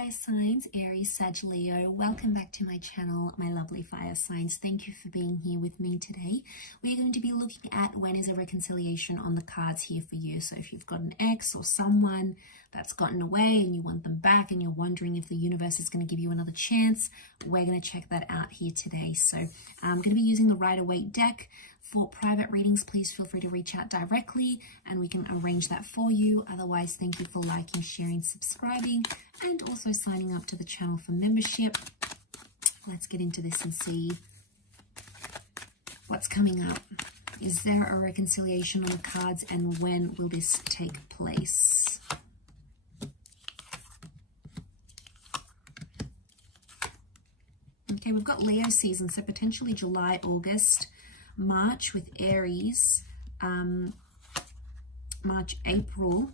fire signs, Aries, Sag, Leo. Welcome back to my channel, my lovely fire signs. Thank you for being here with me today. We're going to be looking at when is a reconciliation on the cards here for you. So if you've got an ex or someone that's gotten away and you want them back and you're wondering if the universe is going to give you another chance, we're going to check that out here today. So I'm going to be using the Rider-Waite deck. For private readings, please feel free to reach out directly and we can arrange that for you. Otherwise, thank you for liking, sharing, subscribing, and also signing up to the channel for membership. Let's get into this and see what's coming up. Is there a reconciliation on the cards, and when will this take place? Okay, we've got Leo season, so potentially July, August, March with Aries, March, April.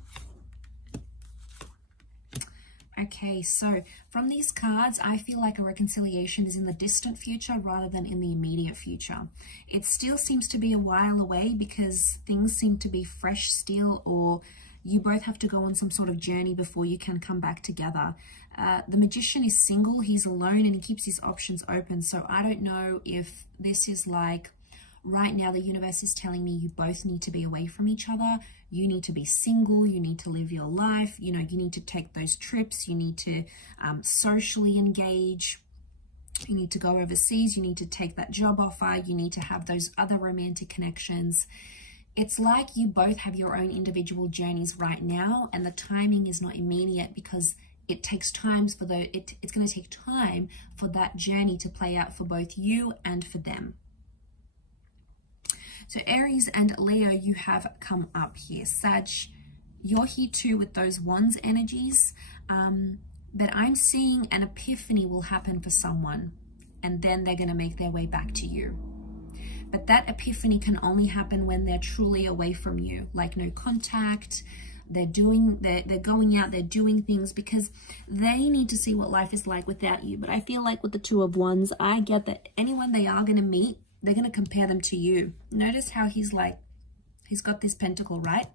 Okay, so from these cards, I feel like a reconciliation is in the distant future rather than in the immediate future. It still seems to be a while away because things seem to be fresh still, or you both have to go on some sort of journey before you can come back together. The Magician is single, he's alone, and he keeps his options open. So I don't know if this is like, right now the universe is telling me you both need to be away from each other. You need to be single, you need to live your life, you know, you need to take those trips, you need to socially engage, you need to go overseas, you need to take that job offer, you need to have those other romantic connections. It's like you both have your own individual journeys right now, and the timing is not immediate because it takes time for it's going to take time for that journey to play out for both you and for them. So Aries and Leo, you have come up here. Sag, you're here too with those wands energies. But I'm seeing an epiphany will happen for someone, and then they're going to make their way back to you. But that epiphany can only happen when they're truly away from you, like no contact. They're going out, they're doing things because they need to see what life is like without you. But I feel like with the Two of Wands, I get that anyone they are going to meet, they're going to compare them to you. Notice how he's got this pentacle, right?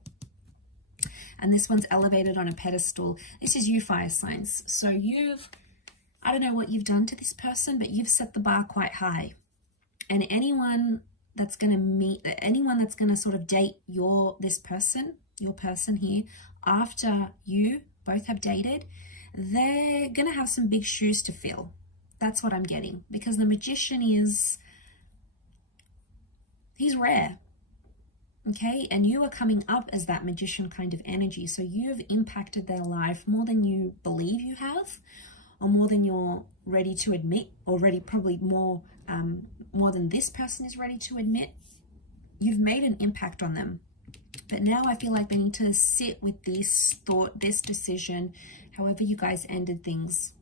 And this one's elevated on a pedestal. This is you, fire signs. So I don't know what you've done to this person, but you've set the bar quite high. And anyone that's going to sort of date your person here, after you both have dated, they're going to have some big shoes to fill. That's what I'm getting. Because the Magician he's rare, okay? And you are coming up as that Magician kind of energy. So you've impacted their life more than you believe you have, or more than you're ready to admit, or probably more than this person is ready to admit. You've made an impact on them. But now I feel like they need to sit with this thought, this decision, however you guys ended things.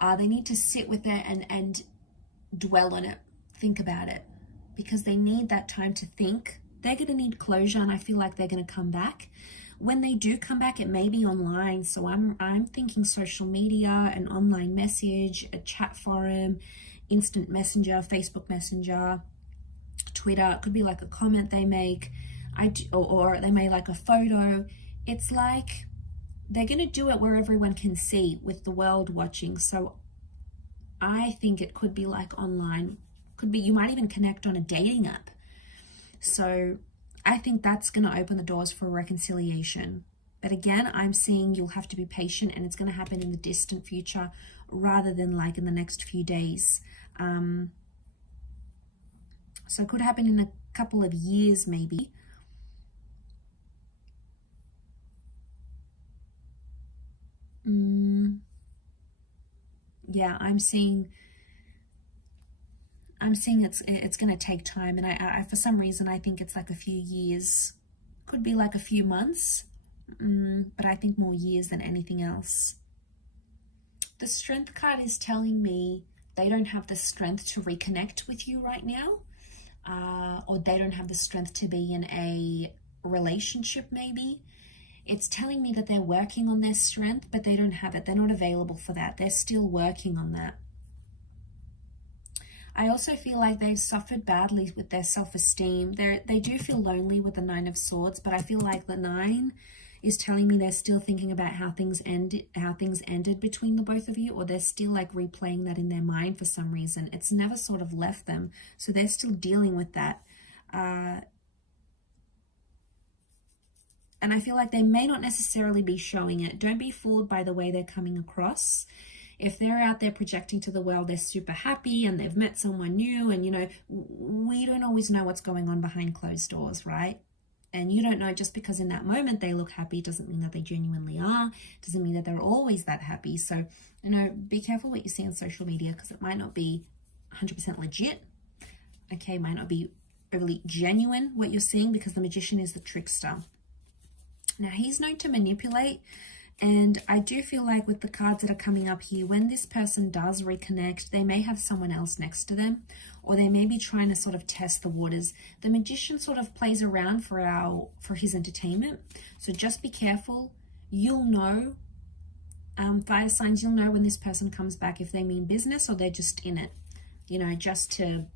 They need to sit with it and dwell on it, think about it. Because they need that time to think. They're going to need closure, and I feel like they're going to come back. When they do come back, it may be online. So I'm thinking social media, an online message, a chat forum, instant messenger, Facebook Messenger, Twitter. It could be like a comment they make, or they may like a photo. It's like they're going to do it where everyone can see, with the world watching. So I think it could be like online. Could be, you might even connect on a dating app. So I think that's going to open the doors for a reconciliation. But again, I'm seeing you'll have to be patient, and it's going to happen in the distant future rather than like in the next few days. So it could happen in a couple of years maybe. Yeah, I'm seeing it's going to take time, and I for some reason I think it's like a few years. Could be like a few months, but I think more years than anything else. The Strength card is telling me they don't have the strength to reconnect with you right now, or they don't have the strength to be in a relationship maybe. It's telling me that they're working on their strength, but they don't have it. They're not available for that. They're still working on that. I also feel like they've suffered badly with their self-esteem. They do feel lonely with the Nine of Swords, but I feel like the Nine is telling me they're still thinking about how things ended between the both of you, or they're still like replaying that in their mind for some reason. It's never sort of left them, so they're still dealing with that. And I feel like they may not necessarily be showing it. Don't be fooled by the way they're coming across. If they're out there projecting to the world, they're super happy and they've met someone new, and you know, we don't always know what's going on behind closed doors, right? And you don't know, just because in that moment they look happy doesn't mean that they genuinely are, doesn't mean that they're always that happy. So, you know, be careful what you see on social media, because it might not be 100% legit, okay? Might not be overly genuine what you're seeing, because the Magician is the trickster. Now, he's known to manipulate, and I do feel like with the cards that are coming up here, when this person does reconnect, they may have someone else next to them, or they may be trying to sort of test the waters. The Magician sort of plays around for his entertainment, so just be careful. You'll know, fire signs, you'll know when this person comes back, if they mean business or they're just in it, you know, just to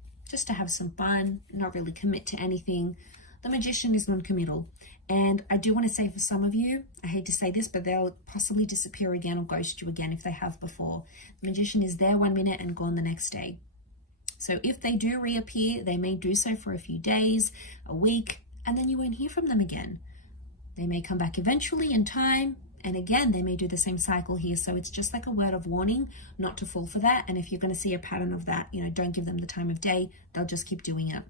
have some fun, not really commit to anything. The Magician is non-committal. And I do want to say, for some of you, I hate to say this, but they'll possibly disappear again or ghost you again if they have before. The Magician is there 1 minute and gone the next day. So if they do reappear, they may do so for a few days, a week, and then you won't hear from them again. They may come back eventually in time, and again, they may do the same cycle here. So it's just like a word of warning not to fall for that. And if you're going to see a pattern of that, you know, don't give them the time of day. They'll just keep doing it.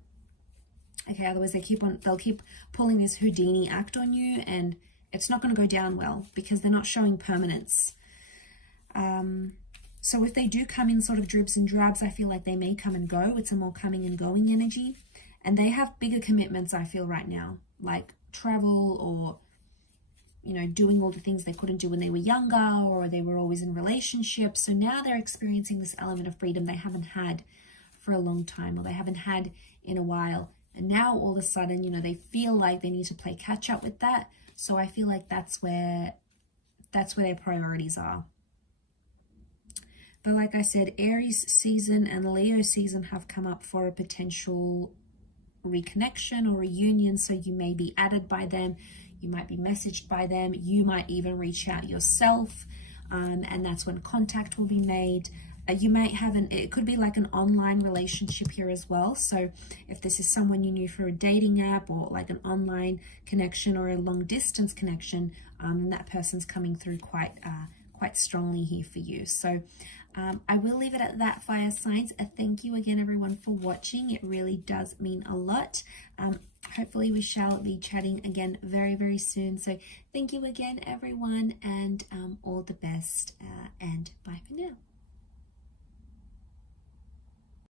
Okay, otherwise they'll keep pulling this Houdini act on you, and it's not going to go down well, because they're not showing permanence. So if they do come in sort of dribs and drabs, I feel like they may come and go. It's a more coming and going energy. And they have bigger commitments, I feel, right now, like travel, or, you know, doing all the things they couldn't do when they were younger, or they were always in relationships. So now they're experiencing this element of freedom they haven't had for a long time, or they haven't had in a while. And now all of a sudden, you know, they feel like they need to play catch up with that. So I feel like that's where their priorities are. But like I said, Aries season and Leo season have come up for a potential reconnection or reunion. So you may be added by them. You might be messaged by them. You might even reach out yourself. And that's when contact will be made. You might have it could be like an online relationship here as well. So if this is someone you knew through a dating app, or like an online connection or a long distance connection, then that person's coming through quite strongly here for you. So I will leave it at that, fire signs. Thank you again, everyone, for watching. It really does mean a lot. Hopefully we shall be chatting again very, very soon. So thank you again, everyone, and all the best, and bye for now.